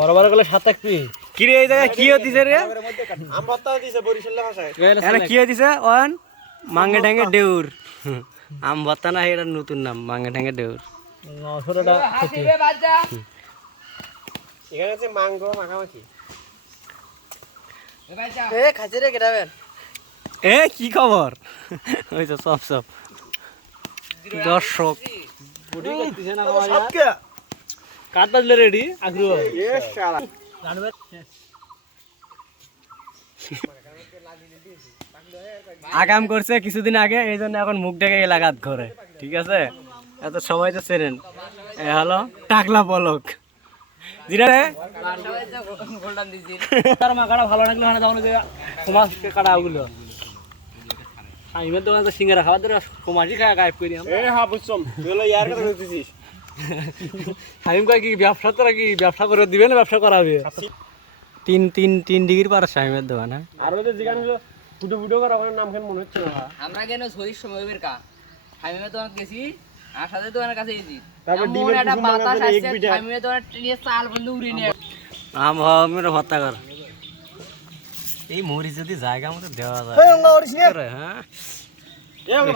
বড় বড় গুলো 7 পি কি রে এই জায়গায় কি হতিছে রে আম ভর্তা দিছে বরিশালের ভাষায় এখানে কি হতিছে ওন মাঙ্গে ঢাঙ্গে দেউর আম ভর্তা না এটা নতুন নাম মাঙ্গে ঢাঙ্গে দেউর 900 টাকা এখানে আছে মাংগো মাখামাখি এ কি খবর ওই তো সব দর্শক কাট বাজলে রেডি আগ্রহ আগাম করছে কিছুদিন আগে এই জন্য এখন মুখ ঢেকে এলাকাত ঘরে ঠিক আছে এত সবাই তো চেনেন এ হলো টাকলা পলক জিরা রে তার মাখাটা ভালো লাগলো না তখন যে সমাজ কাটা ওগুলো আইমের দোকানে তো সিঙ্গারা খাওয়া ধরে সমাজই খায় গায়েব করি এ হ্যাঁ বুঝছম তুই ইয়ার কথা বলতেছিস হাইম কয় কি ব্যবসা তোরা কি ব্যবসা করে দিবে না ব্যবসা করাবে 3 ডিগ্রি পার শামিমের দোকান হ্যাঁ আর ওদের যেখানে ফুটো ফুটো করা ওখানে নাম কেন মনে হচ্ছে না আমরা কেন সরির সময় বের কা হাইমে তো গেছি আর সাথে তো আমার কাছে গেছি তারপর এমন ডিমের একটা কুসুম বাতাস লাগাতে এক আসছে বিটা। হাইমে তো ট্রেনে চাল বন্ধ উড়ে নিয়ে আম মেরে হত্যা কর এই মরিচ যদি জায়গা মতো দেওয়া যায় হ্যাঁ এ আমরা